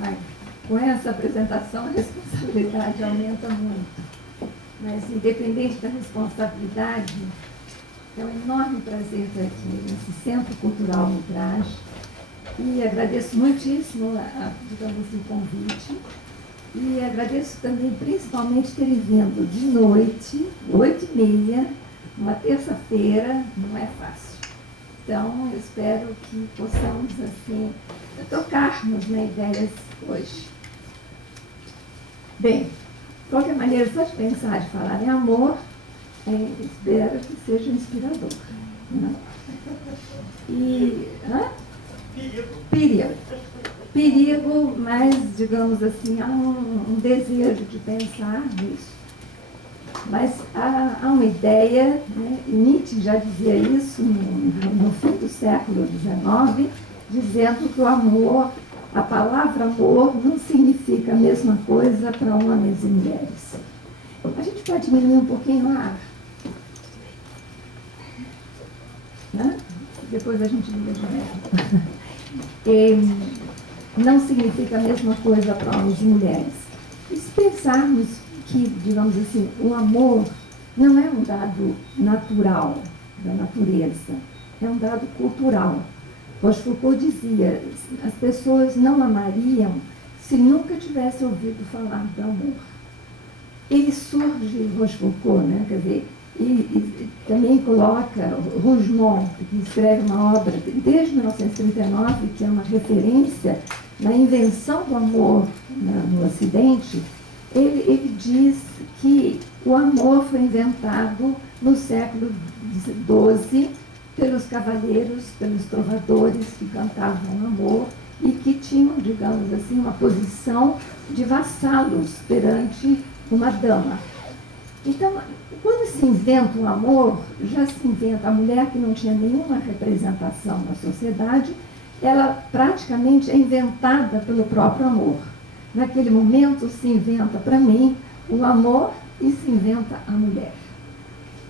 Ai, com essa apresentação, a responsabilidade aumenta muito. Mas, independente da responsabilidade, é um enorme prazer estar aqui nesse Centro Cultural Midrash. E agradeço muitíssimo, digamos, o convite. E agradeço também, principalmente, terem vindo de noite, 8h30, uma terça-feira, não é fácil. Então, eu espero que possamos, assim, tocar-nos na ideias hoje. Bem, de qualquer maneira, só de pensar, de falar em amor, espero que seja inspirador. Né? E... Perigo, mas, digamos assim, há um desejo de pensar nisso. Mas há uma ideia, né? Nietzsche já dizia isso no fim do século XIX, dizendo que o amor, a palavra amor, não significa a mesma coisa para homens e mulheres. A gente pode diminuir um pouquinho o ar. Né? Depois a gente liga de novo. Não significa a mesma coisa para homens e mulheres. E se pensarmos que, digamos assim, o amor não é um dado natural da natureza, é um dado cultural. Rochefoucauld dizia, as pessoas não amariam se nunca tivessem ouvido falar do amor. Ele surge, Rochefoucauld, né? Quer dizer, e também coloca Rougemont, que escreve uma obra desde 1939, que é uma referência na invenção do amor no Ocidente. Ele diz que o amor foi inventado no século XII pelos cavalheiros, pelos trovadores que cantavam amor e que tinham, digamos assim, uma posição de vassalos perante uma dama. Então, quando se inventa um amor, já se inventa a mulher que não tinha nenhuma representação na sociedade, ela praticamente é inventada pelo próprio amor. Naquele momento se inventa, para mim, o amor e se inventa a mulher.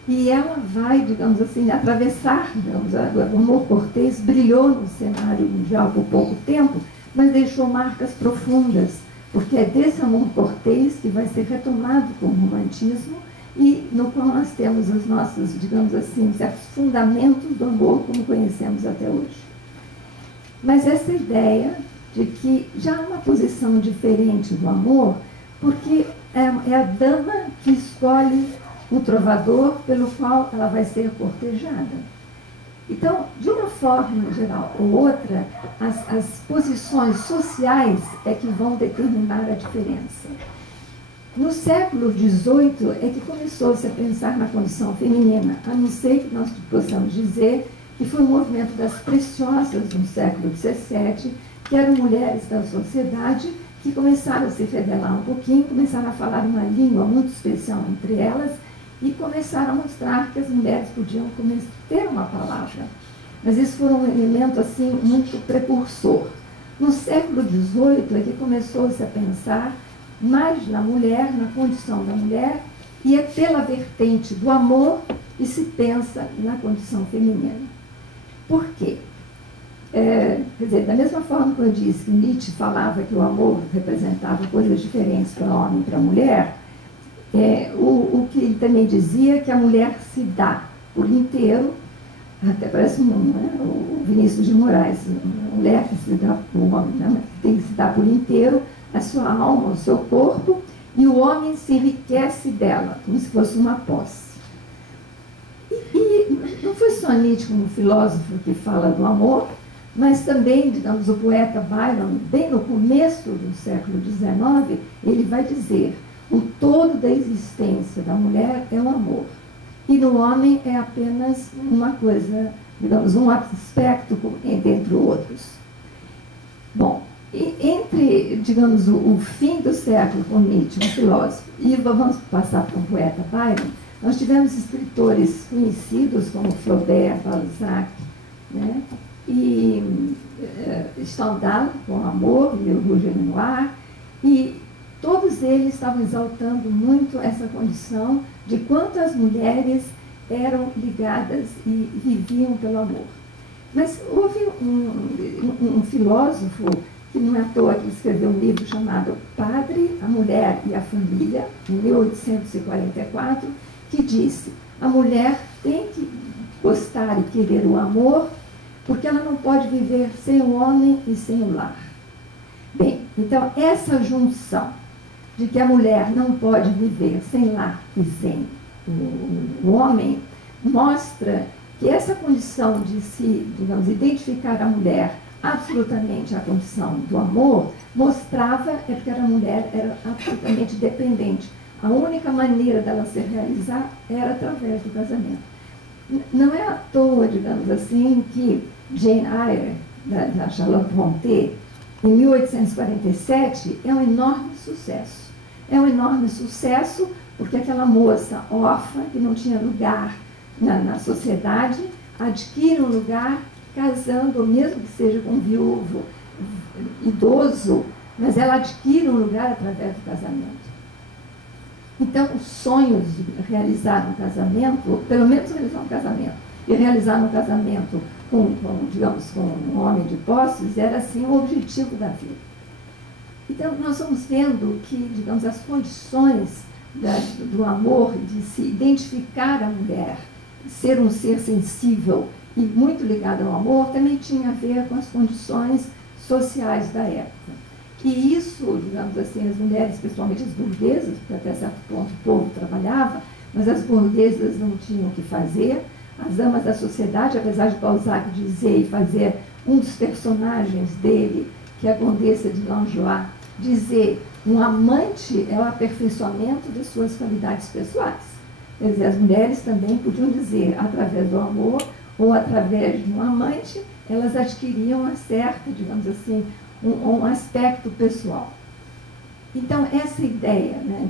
E ela vai, digamos assim, atravessar, digamos, o amor cortês brilhou no cenário mundial por pouco tempo, mas deixou marcas profundas, porque é desse amor cortês que vai ser retomado com o romantismo e no qual nós temos os nossos, digamos assim, certos fundamentos do amor como conhecemos até hoje. Mas essa ideia de que já há uma posição diferente do amor, porque é a dama que escolhe o trovador pelo qual ela vai ser cortejada. Então, de uma forma geral ou outra, as posições sociais é que vão determinar a diferença. No século XVIII é que começou-se a pensar na condição feminina, a não ser que nós possamos dizer que foi um movimento das preciosas no século XVII, que eram mulheres da sociedade que começaram a se revelar um pouquinho, começaram a falar uma língua muito especial entre elas e começaram a mostrar que as mulheres podiam ter uma palavra. Mas isso foi um elemento assim muito precursor. No século XVIII é que começou-se a pensar mais na mulher, na condição da mulher, e é pela vertente do amor que se pensa na condição feminina. Por quê? Quer dizer, da mesma forma que eu disse que Nietzsche falava que o amor representava coisas diferentes para o homem e para a mulher, o que ele também dizia é que a mulher se dá por inteiro, até parece o Vinícius de Moraes, a mulher que se dá por homem, né? Tem que se dar por inteiro a sua alma, o seu corpo, e o homem se enriquece dela, como se fosse uma posse. E não foi só Nietzsche como filósofo que fala do amor, mas também, digamos, o poeta Byron, bem no começo do século XIX, ele vai dizer: o todo da existência da mulher é o amor, e no homem é apenas uma coisa, digamos, um aspecto dentre outros. Bom, e entre, digamos, o fim do século com Nietzsche, um filósofo, e vamos passar para o poeta Byron, nós tivemos escritores conhecidos como Flaubert, Balzac, né? E Stendhal, com Amor, e o Rouge et Noir, e todos eles estavam exaltando muito essa condição de quanto as mulheres eram ligadas e viviam pelo amor. Mas houve um filósofo que não é à toa que escreveu um livro chamado Padre, a Mulher e a Família, em 1844, que disse: a mulher tem que gostar e querer o amor, porque ela não pode viver sem o homem e sem o lar. Bem, então essa junção de que a mulher não pode viver sem lar e sem o homem mostra que essa condição de se, digamos, identificar a mulher absolutamente a condição do amor, mostrava que a mulher era absolutamente dependente. A única maneira dela se realizar era através do casamento. Não é à toa, digamos assim, que Jane Eyre, da Charlotte Brontë, em 1847, é um enorme sucesso. É um enorme sucesso porque aquela moça órfã, que não tinha lugar na sociedade, adquire um lugar casando, mesmo que seja com um viúvo idoso, mas ela adquire um lugar através do casamento. Então, os sonhos de realizar um casamento, pelo menos realizar um casamento, e realizar um casamento digamos, com um homem de posses, era assim o objetivo da vida. Então, nós vamos vendo que, digamos, as condições do amor, de se identificar a mulher, ser um ser sensível e muito ligado ao amor, também tinha a ver com as condições sociais da época. E isso, digamos assim, as mulheres, principalmente as burguesas, porque até certo ponto o povo trabalhava, mas as burguesas não tinham o que fazer. As damas da sociedade, apesar de Balzac dizer e fazer um dos personagens dele, que é a Condessa de Langeois, dizer um amante é o aperfeiçoamento de suas qualidades pessoais. Quer dizer, as mulheres também podiam dizer, através do amor ou através de um amante, elas adquiriam uma certa, digamos assim, um aspecto pessoal. Então, essa ideia, né,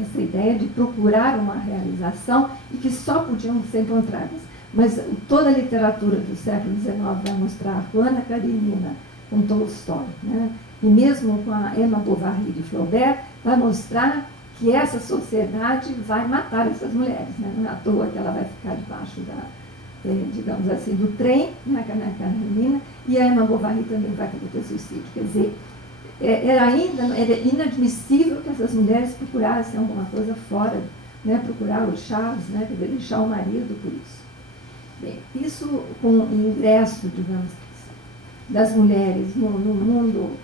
essa ideia de procurar uma realização e que só podiam ser encontradas. Mas toda a literatura do século XIX vai mostrar, com Ana Karenina, com Tolstói, né, e mesmo com a Emma Bovary de Flaubert, vai mostrar que essa sociedade vai matar essas mulheres. Né? Não é à toa que ela vai ficar debaixo digamos assim, do trem, na Karenina, e a Emma Bovary também vai cometer suicídio. Quer dizer, era inadmissível que essas mulheres procurassem alguma coisa fora, né, procurar o Charles, né, quer dizer, deixar o marido por isso. Bem, isso com o ingresso, digamos, das mulheres no mundo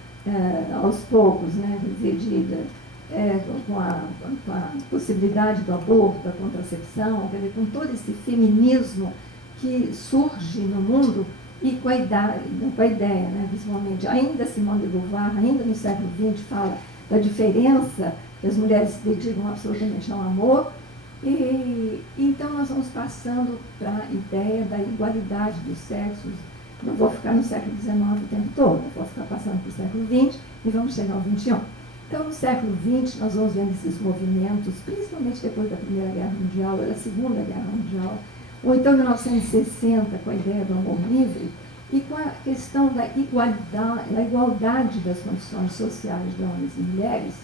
aos poucos, né, quer dizer, com a possibilidade do aborto, da contracepção, quer dizer, com todo esse feminismo que surge no mundo, e com a ideia, né, principalmente, ainda Simone de Beauvoir, ainda no século XX, fala da diferença, que as mulheres se dedicam absolutamente ao amor, e então nós vamos passando para a ideia da igualdade dos sexos. Não vou ficar no século XIX o tempo todo, vou ficar passando para o século XX e vamos chegar ao XXI. Então, no século XX, nós vamos vendo esses movimentos, principalmente depois da Primeira Guerra Mundial, ou da Segunda Guerra Mundial, ou então 1960, com a ideia do amor livre, e com a questão da igualdade das condições sociais de homens e mulheres,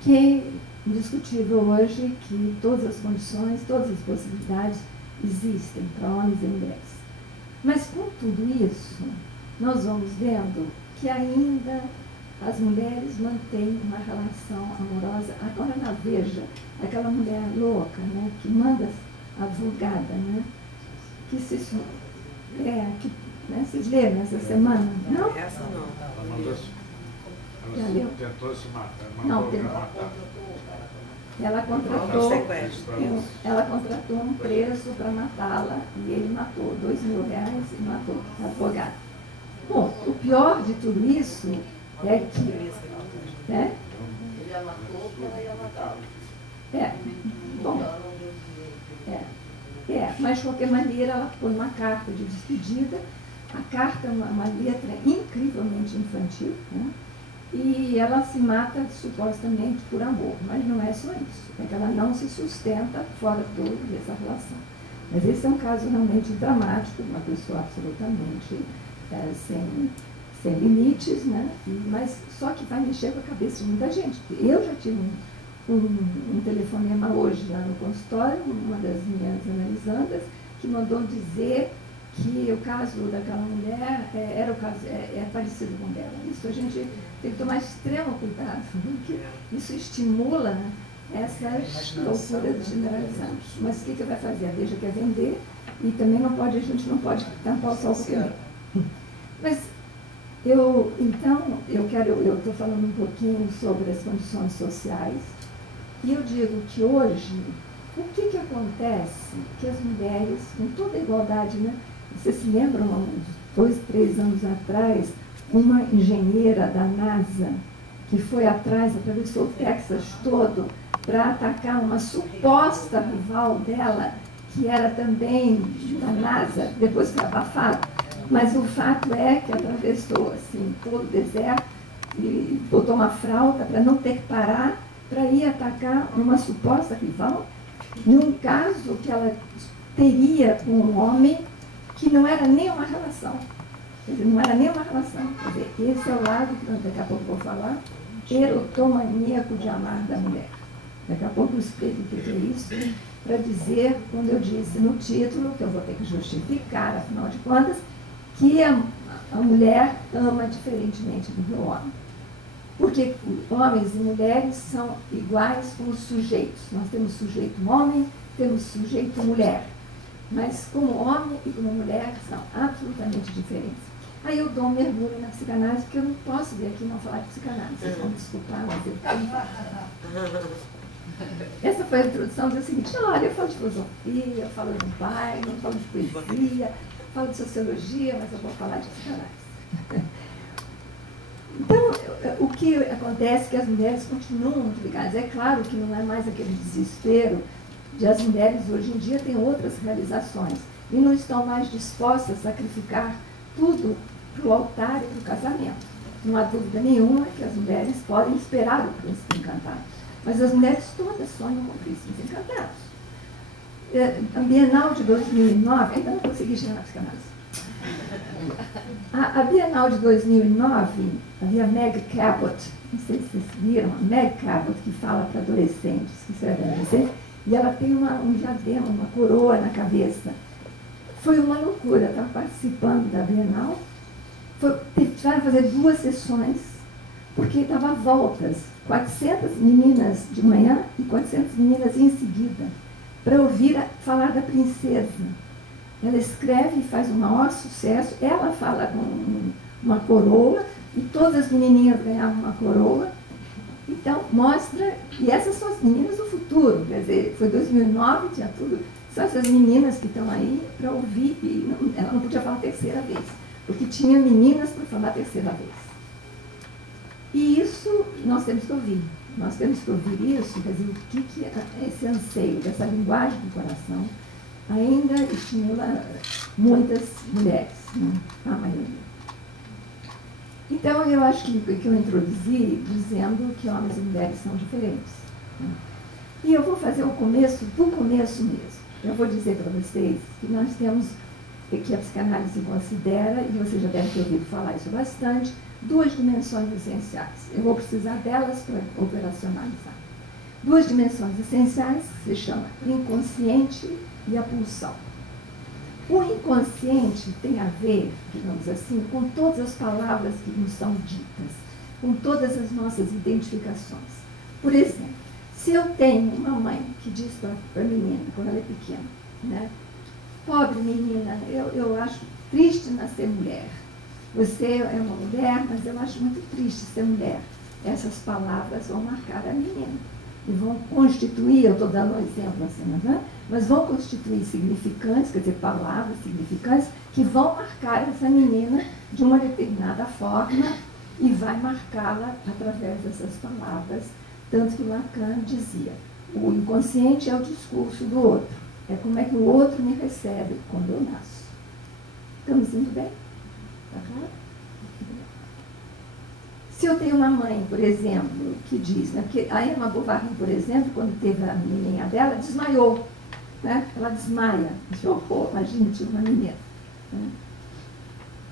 que é indiscutível hoje que todas as condições, todas as possibilidades existem para homens e mulheres. Mas com tudo isso, nós vamos vendo que ainda as mulheres mantêm uma relação amorosa. Agora na Veja, aquela mulher louca, né, que manda a vulgada, né? Que vocês leram essa semana? Não? Essa não. Ela mandou, ela tentou se matar. Não, ela contratou um preso para matá-la e ele matou R$2.000 e matou a advogada. Bom, o pior de tudo isso é que... Ele a matou porque ela ia matá-la. Bom... mas de qualquer maneira ela põe uma carta de despedida. A carta é uma letra incrivelmente infantil, né? E ela se mata supostamente por amor, mas não é só isso, é que ela não se sustenta fora dessa relação. Mas esse é um caso realmente dramático, uma pessoa absolutamente sem limites, né? Mas só que vai mexer com a cabeça de muita gente. Eu já tive um telefonema hoje lá no consultório, uma das minhas analisandas, que mandou dizer que o caso daquela mulher era o caso, é parecido com o dela. Isso a gente tem que tomar extremo cuidado, porque isso estimula essas loucuras generalizadas. Mas o que vai fazer? A Veja quer vender e também a gente não pode tampar o sol com o pneu. Mas eu estou falando um pouquinho sobre as condições sociais e eu digo que hoje, o que acontece que as mulheres, com toda a igualdade, né? Vocês se lembram, há uns 2, 3 anos atrás, uma engenheira da NASA que foi atrás, atravessou o Texas todo, para atacar uma suposta rival dela, que era também da NASA, depois foi abafado. Mas o fato é que atravessou assim, todo o deserto e botou uma fralda para não ter que parar para ir atacar uma suposta rival, num caso que ela teria com um homem que não era nem uma relação. Quer dizer, não era nem uma relação. Quer dizer, esse é o lado que daqui a pouco eu vou falar, erotomaníaco de amar da mulher. Daqui a pouco eu explico o que é isso, para dizer, quando eu disse no título, que eu vou ter que justificar, afinal de contas, que a mulher ama diferentemente do que o homem. Porque homens e mulheres são iguais como sujeitos. Nós temos sujeito homem, temos sujeito mulher. Mas como homem e como mulher são absolutamente diferentes. Aí eu dou um mergulho na psicanálise, porque eu não posso vir aqui e não falar de psicanálise. Vocês vão me desculpar, mas eu tenho que falar. Essa foi a introdução, diz o seguinte: olha, eu falo de filosofia, eu falo de baile, eu falo de poesia, falo de sociologia, mas eu vou falar de psicanálise. Então, o que acontece é que as mulheres continuam muito ligadas. É claro que não é mais aquele desespero de as mulheres hoje em dia têm outras realizações e não estão mais dispostas a sacrificar tudo para o altar e para o casamento. Não há dúvida nenhuma que as mulheres podem esperar o príncipe encantado. Mas as mulheres todas sonham com príncipes encantados. A Bienal de 2009, ainda não consegui chegar na psicanálise. A Bienal de 2009, havia Meg Cabot, não sei se vocês viram, a Meg Cabot, que fala para adolescentes, que escreve adolescentes, e ela tem um diadema, uma coroa na cabeça. Foi uma loucura, estava participando da Bienal, tiveram que fazer 2 sessões, porque estava a voltas, 400 meninas de manhã e 400 meninas em seguida, para ouvir falar da princesa. Ela escreve e faz o maior sucesso, ela fala com uma coroa, e todas as menininhas ganhavam uma coroa. Então, mostra, e essas são as meninas do futuro, quer dizer, foi 2009, tinha tudo, são essas meninas que estão aí para ouvir, e ela não podia falar a terceira vez, porque tinha meninas para falar a terceira vez. E isso nós temos que ouvir. Nós temos que ouvir isso, quer dizer, o que é esse anseio dessa linguagem do coração ainda estimula muitas mulheres, né? A maioria. Então, eu acho que eu introduzi dizendo que homens e mulheres são diferentes, né? E eu vou fazer o começo do começo mesmo. Eu vou dizer para vocês que nós temos, que a psicanálise considera, e você já deve ter ouvido falar isso bastante, 2 dimensões essenciais. Eu vou precisar delas para operacionalizar. 2 dimensões essenciais que se chama inconsciente e a pulsão. O inconsciente tem a ver, digamos assim, com todas as palavras que nos são ditas, com todas as nossas identificações. Por exemplo, se eu tenho uma mãe que diz para a menina, quando ela é pequena, né? Pobre menina, eu acho triste nascer mulher. Você é uma mulher, mas eu acho muito triste ser mulher. Essas palavras vão marcar a menina. E vão constituir, eu estou dando um exemplo assim, né? Mas vão constituir significantes, quer dizer, palavras significantes, que vão marcar essa menina de uma determinada forma e vai marcá-la através dessas palavras. Tanto que Lacan dizia, o inconsciente é o discurso do outro. É como é que o outro me recebe quando eu nasço. Estamos indo bem? Tá claro? Se eu tenho uma mãe, por exemplo, que diz, né, porque a Emma Bovary, por exemplo, quando teve a menininha dela, desmaiou, né? Ela desmaia. Imagina, tinha uma menina. Né?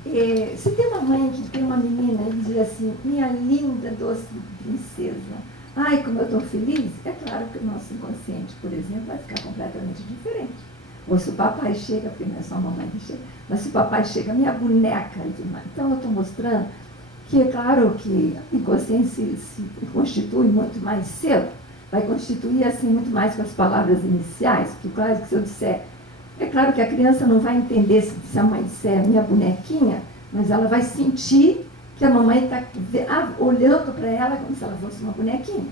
E, se tem uma mãe que tem uma menina e diz assim, minha linda, doce princesa, ai, como eu estou feliz, é claro que o nosso inconsciente, por exemplo, vai ficar completamente diferente. Ou se o papai chega, porque não é só a mamãe que chega, mas se o papai chega, minha boneca e tudo mais. Então eu estou mostrando que é claro que a inconsciência se constitui muito mais cedo, vai constituir assim muito mais com as palavras iniciais, porque claro que se eu disser, é claro que a criança não vai entender se a mãe disser minha bonequinha, mas ela vai sentir que a mamãe está olhando para ela como se ela fosse uma bonequinha.